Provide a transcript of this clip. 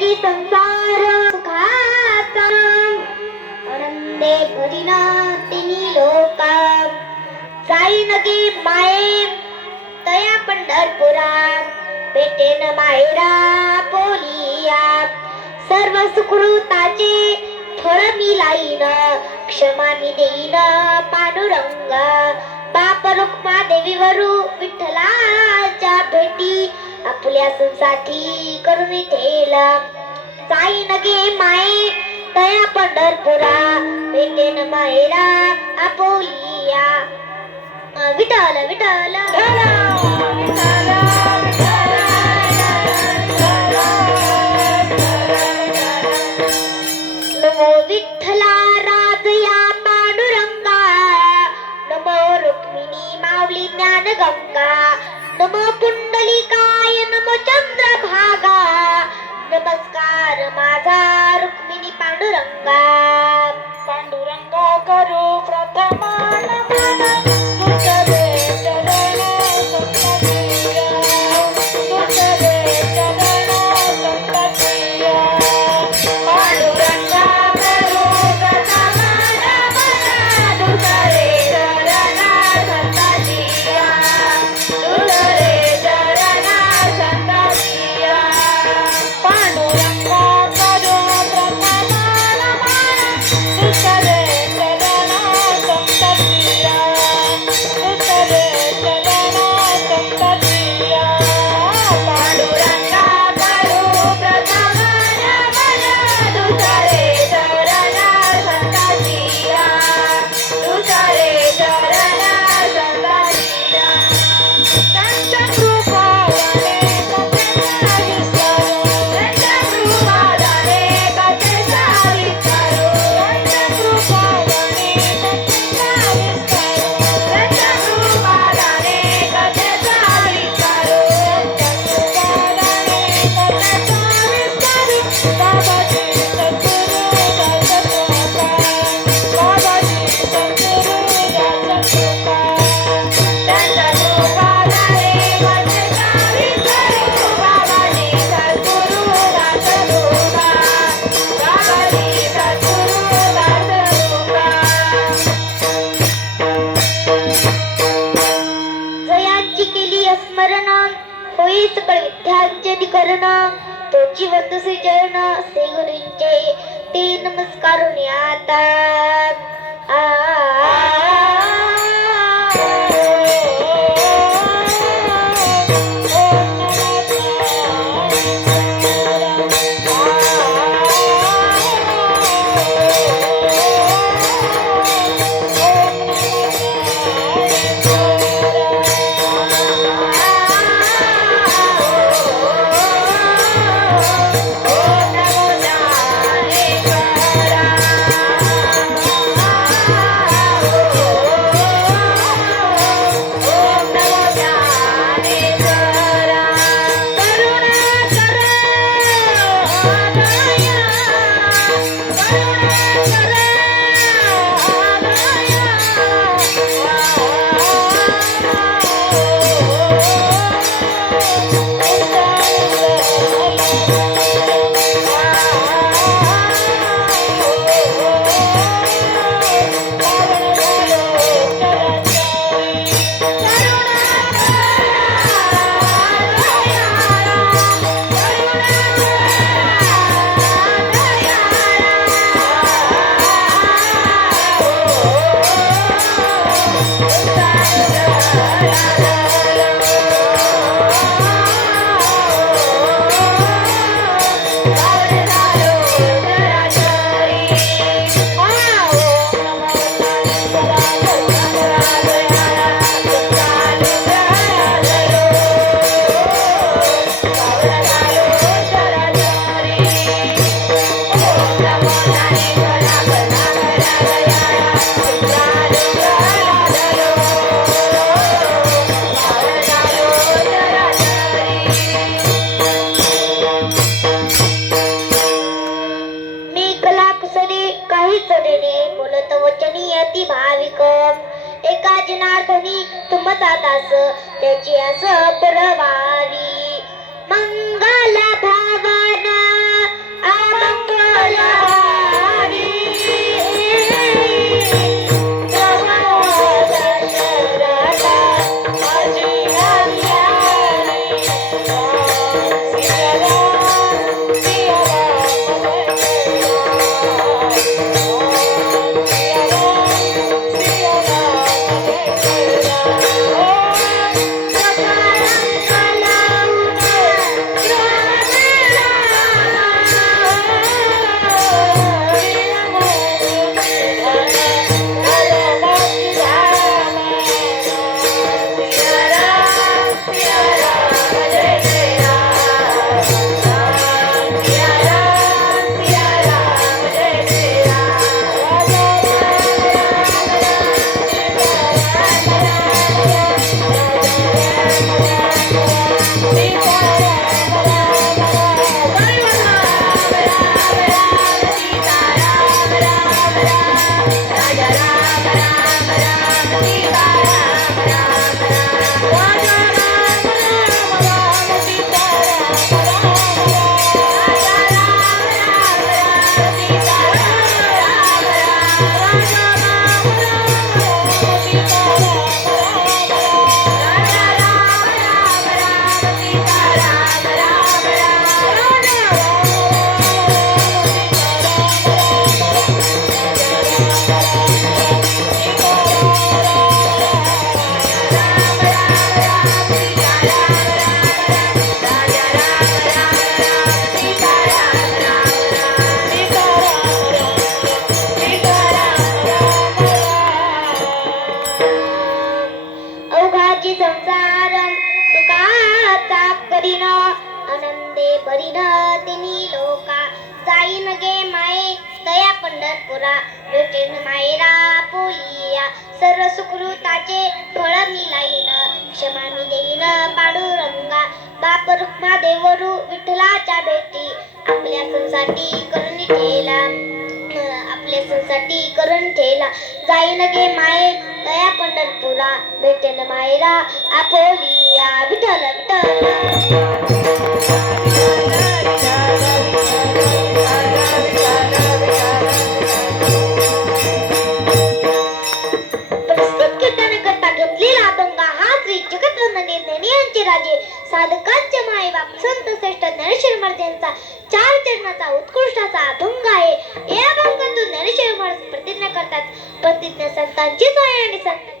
जगी संसार सुखाचा रंदे पुरीन तिनी लोका जाई नगे माये तया पंढरपुरा भेटेन मायरा पोलिया सर्व सुकृताचे थोर मी लाईन क्षमा मी देईन पांडुरंग. बाप रुक्मा देवीवरू विठ्ठलाच्या भेटी आपल्या संसाठी करून ठेला. साई नगे माये तया पंढरपुरा. भेटेन Myra आपोलिया. Vithal Vithal pandurang kakak pandurang pratama तुझे चरण असे गुरुंचे ते नमस्कारून आता. Yeah. सापडवावी पुरा पंढरपुरा मायरा पोलिया सर्व सुकृताचे फळ मी लाईन. क्षमा मी देईन पांडुरंगा. बाप रुक्मा देवरू विठ्ठलाच्या भेटी. आपल्या संसाठी करून ठेला. आपल्या संसाठी करून ठेला. जाईन गे माये दया पंढरपुरा. भेटेन मायरा आपोलिया. विठ्ठल विठ्ठल. चार चरणाचा उत्कृष्टाचा अभंग आहे या अभंगातून ज्ञानेश्वर महाराज प्रतिज्ञा करतात प्रतिज्ञा संतांचीच आहे आणि संतांचीच